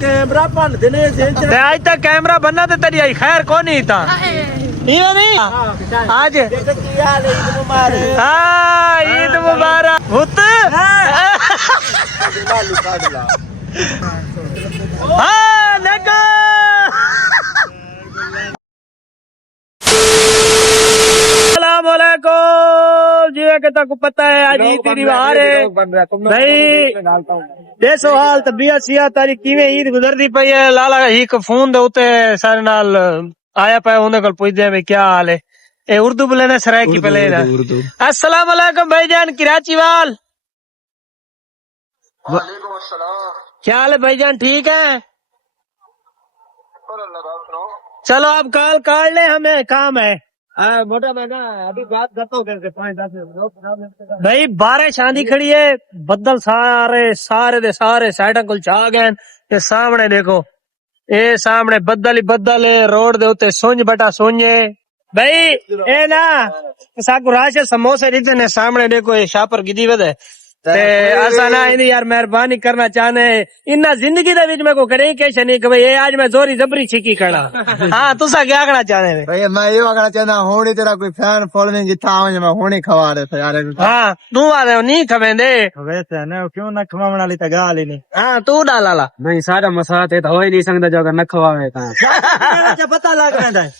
Camera भन देने आज तक कैमरा बनना तो तेरी आई खैर कौन ही था नहीं आज हाँ ईद मुबारक हुत हाँ नगा जी के को पता है आज ईद की बाहर है भाई देसो हाल तबीयत सिया तारी किवें ईद गुजरदी पई है लाला एक फोन दे उते सारे नाल आया पाया उन्हें कल पूछ दिया क्या हाल है ए उर्दू बोलेना सराय की पहले अस्सलाम वालेकुम भाईजान कराची वाल वालेकुम अस्सलाम। क्या हाल है भाईजान ठीक है चलो आप कॉल काट ले हमें काम है मोटा मैं अभी बात करता हूँ भाई बारिश आंधी खड़ी है बदल सारे दे सारे साइडा कुल छा गए ये सामने देखो ये सामने बदल ही बदल है रोड दे उत्ते सुंज बटा सुंज है भाई ए ना साकू राशे समोसे दीते ने सामने देखो ये शापर गिदी वद है ऐसा ना यार मेहरबानी करना चाहने इन्ना जिंदगी दे विच में को करे कैसे नहीं कि भाई ये आज मैं जोरी जबरी छिकी करना हाँ तुसा क्या कहना चाहने भाई मैं ये कहना चाहना होनी तेरा कोई फैन फॉलोइंग इतना आवे मैं होनी खवा रहे थे यार हाँ तू आ रहे हो नहीं खवेंदे वैसे ना क्यों न खवावण वाली तो गाल ही नहीं हाँ तू डाला ला नहीं सारा मसाला थे तो हो ही नहीं सकता जो अगर न खवावे ता पता लग रहा है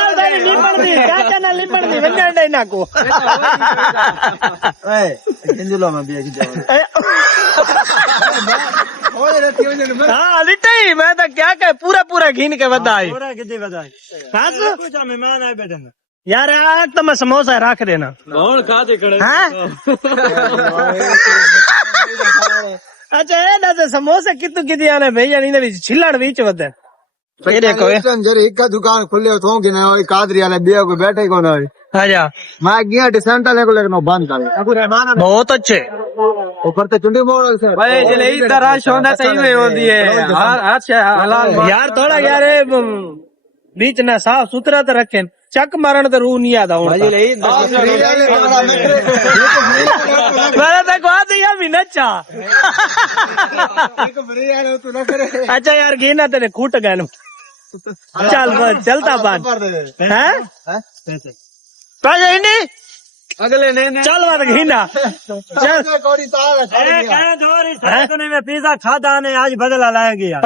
चाचा ना लिपण दी वंजन दे ना को ए हिंदुलो में भी की हाँ लिटाई मैं तो क्या कह पूरा घीन के बधाई पूरा कितनी बधाई कुछ मेहमान आए बैठे ना यार आज तो मैं समोसा रख देना कौन खाते खड़े अच्छा ये ना समोसे कितने आने भैया नहीं छिल्लड़ बीच वध ये देखो एक दुकान खुले तो कादरी वाले बिया को बैठे कौन आजा मैं गया डिसेंटर ले को लेकिन बंद कर बहुत अच्छे ऊपर तो चुंडी मोड़ से भाई जले इस तरह शोना सही में होती है अच्छा हलाल यार थोड़ा यार बीच ना साफ सुथरा तो रखे चक मारण तो रूह नहीं आता मैंने तो दिया भी नचा अच्छा यार घीना तेरे कूट गए चल चलता बात है नहीं अगले नहीं चल बात घीना में पिज्जा खाता ने आज बदला लाया गया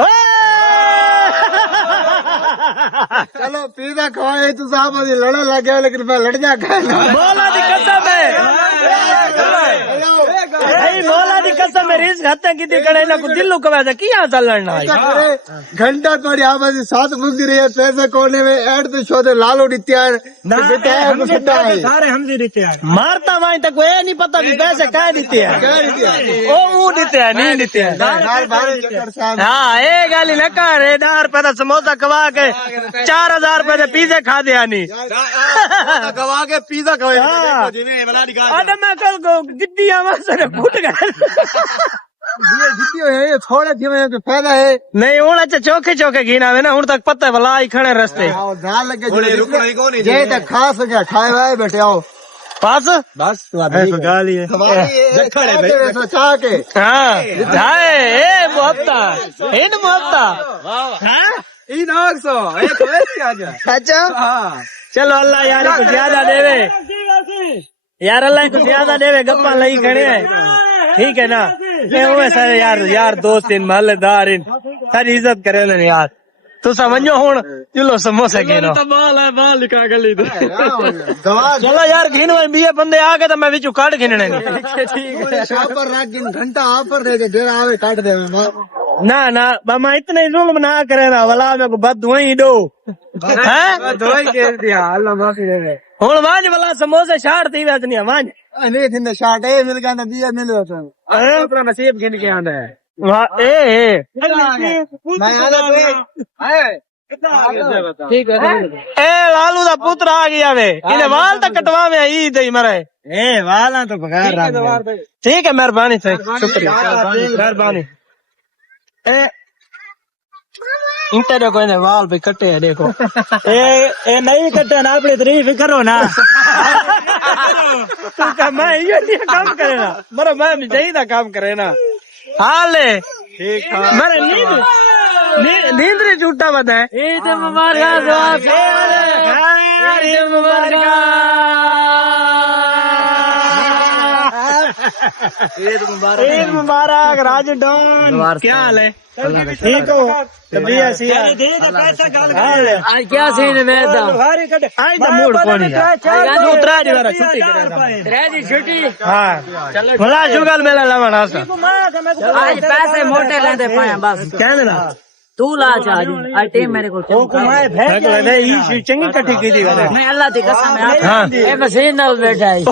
चलो पिज्जा खवाए तो साहब लड़ने लग गया लेकिन मैं लड़ जा मौला दी कसम है मौला दी कसम है रिस्क हत्या की करे ना को दिल लुकवा था क्या चल लड़ना घंटा थोड़ी आवाज साथ बुझ रही है पैसे कोने में ऐड तो शोधे लालो डित्यार सारे हम जी मारता वहीं तक ये नहीं पता भी पैसे क्या देते हैं वो देते हैं नहीं देते हैं हाँ ये गाली न कर डार पैदा समोसा खवा के 4000 रुपए के पिज्जा खा दिया नहीं गवा के पिज्जा अरे मैं कल को गिद्दी आवाज से फूट गए ये थोड़े धीमे तो फायदा है नहीं हूं अच्छा चौके घीना है ना हूं तक पता है भला ही खड़े रस्ते ध्यान लगे जे तक खा सके खाए वाए बैठे आओ बस बस गाली है चाह के हाँ ए मुहब्बता इन मुहब्बता इन अच्छा चलो अल्लाह यार कुछ ज्यादा देवे यार अल्लाह कुछ ज्यादा देवे गप्पा लगी खड़े हैं ठीक है ना हुए सारे यार दोस्त इन मोहल्लेदार इन सारी इज्जत करे ना यार तू समझो हूं चलो समोसे घेनो चलो यार घीन बीए बंदे आ गए तो मैं बिचू काट घिनने घंटा ऑफर दे डेरा आवे काट दे ना मामा इतने जुल्म ना करे ना वाला मेरे को बद वही दो हूं वाज वाला समोसे शाट थी वैसे नहीं वाज नहीं थी शाट ए मिल गया बिया मिलो तो नसीब गिन के आंदा है ठीक है ए लालू दा पुत्र आ गया वे इन्हें वाल तक कटवा में ई दई मरे ए वाला तो बगैर ठीक है मेहरबानी से शुक्रिया मेहरबानी इंटर देखो इन्हें वाल पे कटे है देखो ए नहीं कटे ना अपनी तारीफ करो ना तू मैं ये काम करे ना मरो मैं चाहिए काम करे ना हाल मेरे नींद रे झूठा बता है। ईद मुबारक, ईद मुबारक, ईद मुबारक। राजू डॉन क्या हाल है? ठीक हो? आज क्या सीन है? आज तो मूड कोनी छुट्टी। हाँ भला जुगल मेला लवण आज पैसे मोटे लेते पाए बस क्या लेना तू ला आज टीम मेरे को चंगी कट्ठी की थी मैं अल्लाह की कसम हाँ। है मशीन नाल बैठा है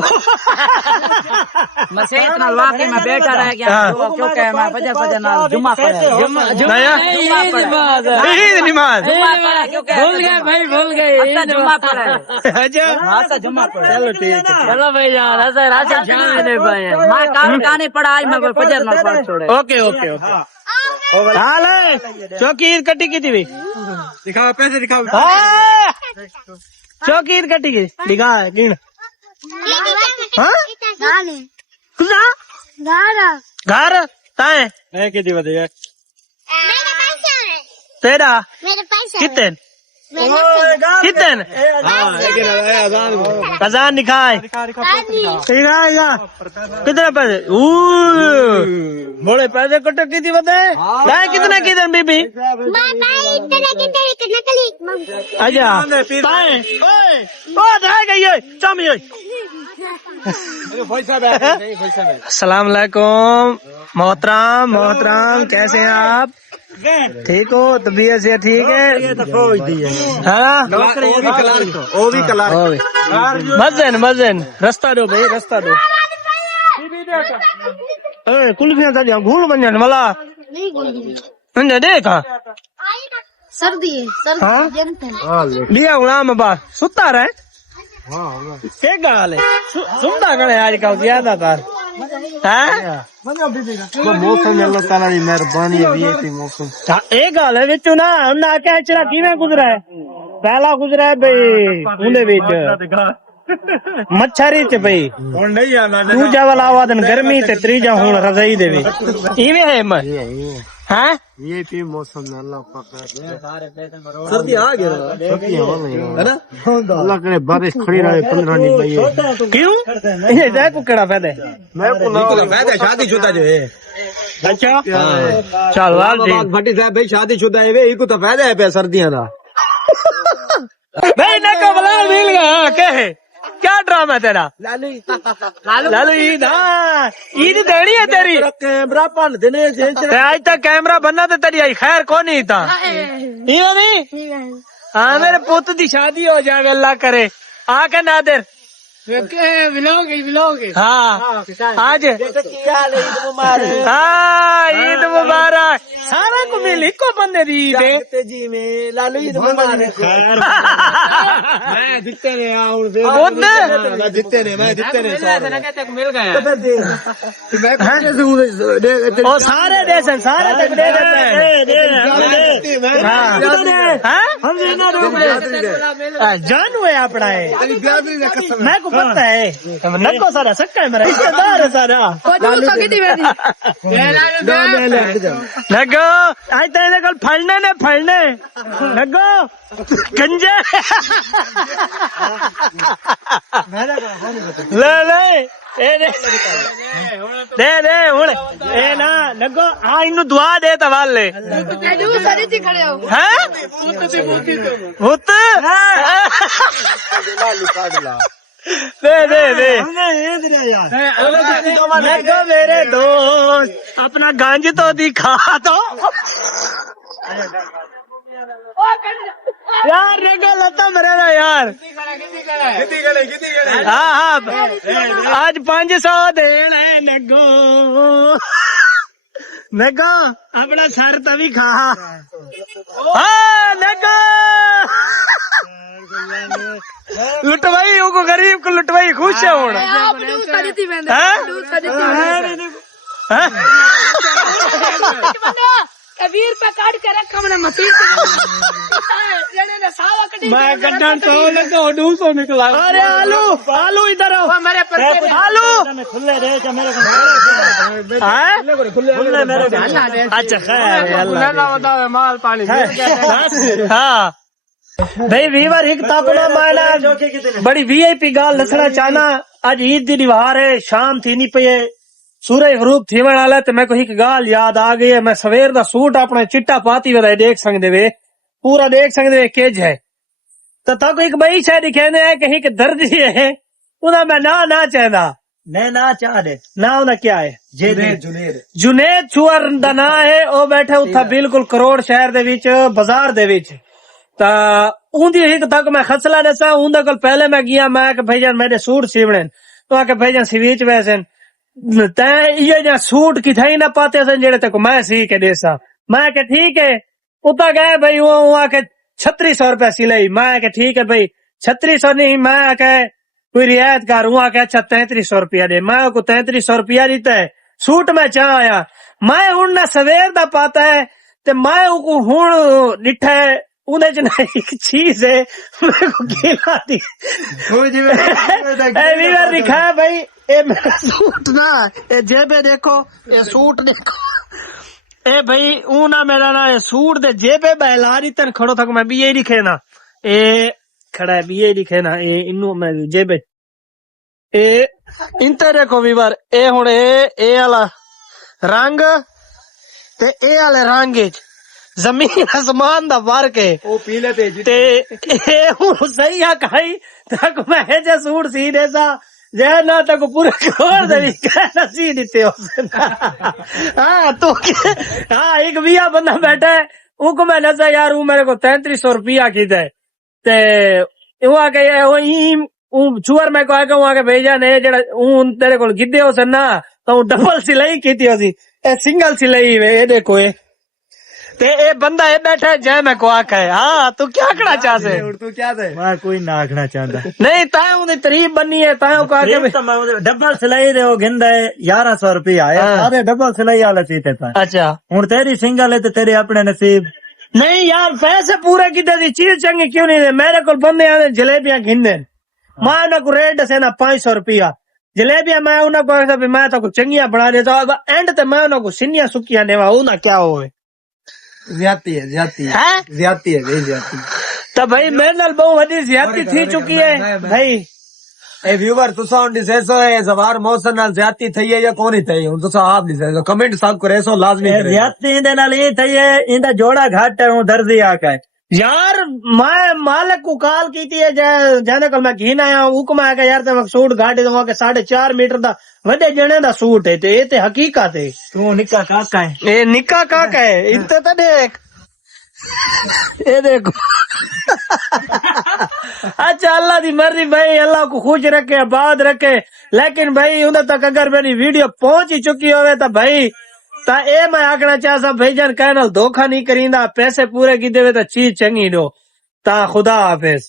मशीन नाल वाकई में बैठा रह गया क्योंकि मैं फजर फजर नाल जुम्मा पढ़ा ईद नमाज भूल गए भाई भूल गए जुम्मा पढ़ा अच्छा जुम्मा पढ़ा चलो ठीक है। चलो भाई यार ऐसा राशन शाम नहीं पाए मैं काम का नहीं पढ़ा आज मैं फजर नाल पढ़ छोड़े ओके ओके ओके हाल है चौकी ईद कट्टी की थी भाई दिखाओ पैसे दिखाओ चौकी ईद कट्टी की दिखा गिन घर ताए मैं कितनी बता यार तेरा मेरे पैसे कितने मेरे कितने अजान दिखाए कितने पैसे बड़े पैसे कटे की थी बताए कितने कितने बीबी अच्छा चामी अस्सलाम वालेकुम मोहतराम मोहतराम कैसे हैं आप? ठीक हो? तबीयत से ठीक है? वो भी कलर मजन मजन रास्ता दो भाई रास्ता दो कुल्फियां था घूल बन जाने वाला देखा सर्दी हाँ? जनते लिया गुलाम अब्बास सुता रहे क्या गाल है सुनता करे आजकल ज्यादातर मौसम अल्लाह ताला की मेहरबानी है मौसम एक गल है बिचू ना उन्हें आख्या चला किवें गुजरा है पहला गुजरा है भाई उन्हें बिच मच्छरी च भाई दूजा वाला आवा दिन गर्मी ते त्रीजा हुन रजाई दे विच इवें है हाँ ये भी मौसम में अल्लाह सर्दी आ गया है ना अल्लाह करे बारिश खड़ी रहे 15 दिन में क्यों ये जाए को केड़ा फायदा है मैं को फायदा शादीशुदा जो है अच्छा चल वाल जी भट्टी साहब भाई शादीशुदा है वे इको तो फायदा है पे सर्दियां दा भाई ना कबला मिल गया कहे क्या ड्रामा तेरा लालू ईद हाँ ईद देनी है तेरी कैमरा भन देने आज तक कैमरा बनना तो तेरी आई खैर कौन ही था ये नहीं हाँ मेरे पुत की शादी हो जाए अल्लाह करे आके नादिर हाँ आज हाँ ईद मुबारक सारा को मिल को बंदे दी ईद जी में लालू ईद मुबारक मैं जितने ने मैं जितने ने मिल गया ओ सारे दे सारे तक दे जानू है अपना है मैं को पता है नक्को सारा सक्का है मेरा रिश्तेदार है सारा नगो आज तेरे कल फड़ने ने फड़ने नगो गंजे ले ले दे दे हूं ए ना नगो हाँ इनू दुआ दे तवाले हैं पुत दे दे दे नगो मेरे दोस्त अपना गंज तो दिखा दो यार नगो लता मरे ना यार हाँ हाँ आज 500 देना है नगो नगो अपना सर तभी खा हाँ नगो लुटवाई उनको गरीब को लुटवाई खुश है हूं ₹20 काट के रखा मैंने मसीह मैं गड्ढन तो लगा 200 निकला। अरे आलू आलू इधर आओ, मेरे आलू खुले रहे थे मेरे अच्छा खैर माल पानी हाँ भाई वीवर एक तापना माना बड़ी वीआईपी गाल दसना चाहना। अज ईद दी निवार है, शाम थी नहीं पे सूरज गरूब थी वाला तो मैं को एक गाल याद आ गई है। मैं सवेर दा सूट अपने चिट्टा पाती वे देख सकते वे, पूरा देख सकते वे केज है। तो तक एक बई शायद दिखेने है कहीं के दर्द है उन्हें मैं ना चाहता मैं ना चाह दे ना उन्हें क्या है जुनेर जुनेद चुअर दा ना है। ओ बैठे उथा बिल्कुल करोड़ शहर दे विच बाजार दे विच। ता उन्दी एक तक मैं खसला दसा उन्दा कल पहले मैं गया मैं कि भाईजान मेरे सूट सीवने तो आके भाईजान सीवीच वैसे तैं ये जा सूट किथे ना पाते सन जेड़े तक मैं सी के देसा। मैं के ठीक है उता गए भाई वो आके 3600 रुपया सिलाई। मैं के ठीक है भाई 3600 नहीं मैं के कोई रियायत कर हुआ के अच्छा 3300 रुपया दे। मैं को 3300 रुपया दीता है सूट में चाह आया। मैं हूं ना सवेर दा पाता है ते मैं हूं डिठा है उन्हें जना एक चीज है मेरे को गिला दी वीवर लिखा है भाई ए मेरा सूट ना ए जेबे देखो ए सूट देखो ए भाई ऊ ना मेरा ना ए सूट दे जेबे बहला दी तन खड़ो थक मैं भी यही लिखे ना ए खड़ा है भी यही लिखे ना ए इनू मैं जेबे ए इंते देखो वीवर ए हुन ए वाला रंग ते ए वाले रंग जमीन आसमान दा फर्क है। ओ पीले ते सही है कहीं तक मैं जे सूट सी देसा जे ना तक पूरे करोड़ दे कहना सी देते हो हाँ तो हाँ एक बिया बंदा बैठा है उनको मैं नसा यार वो मेरे को 3300 रुपया की दे ते वो आके चुअर मैं को आके वहां के भेजा ने जेड़ा तेरे को गिद्धे हो सन ना तो डबल सिलाई की थी सिंगल सिलाई ये देखो ते ए बंदा ए बैठा है जय मैं को आखा है। हाँ तू क्या आखना चाहते तू क्या दे मैं कोई ना आखना चाहता नहीं ताए उन्हें तारीफ बनी है ताए को आके डबल सिलाई दे वो गिंदा है 1100 रुपया है सारे डबल सिलाई वाला चीते था। अच्छा हुन तेरी सिंगल है तो तेरे अपने नसीब नहीं यार पैसे पूरे की दी चीज चंगी क्यों नहीं दे। मेरे को बंदे आने जलेबियां खिंदे मैं उन्हें को रेट से ना 500 रुपया जलेबियां मैं उन्हें को मैं तो चंगिया बना देता एंड ते मैं उन्हें को सिनिया सुकिया देवा उन्हें क्या हो ज्यादा है तो भाई मेरे नाल बहुत वडी ज्यादती थी चुकी है भाई। ए व्यूअर तुसा हुन दिसेसो है जवार मौसम नाल ज्यादती थई है या कोनी थई हुन तुसा आप दिसेसो कमेंट सब करेसो लाजमी करे ज्यादती दे नाल ई थई है इंदा जोड़ा घाट है हूं दर्जी आके यार मैं मालिक को कॉल की थी जाने कल मैं घीन आया हुक्म आया यार ते सूट घाटे तो के 4.5 मीटर दा वडे जने दा सूट है ते ये ते हकीकत है। तू निक्का काका है ए निक्का काका है इनते तो देख ये देखो अच्छा अल्लाह दी मर्जी भाई अल्लाह को खुश रखे आबाद रखे। लेकिन भाई उधर तक अगर मेरी वीडियो पहुंच ही चुकी होवे तो भाई ता ए मैं आखना चाहता भाईजान कहना धोखा नहीं करींदा पैसे पूरे की देवे तो चीज चंगी दो ता खुदा हाफिज।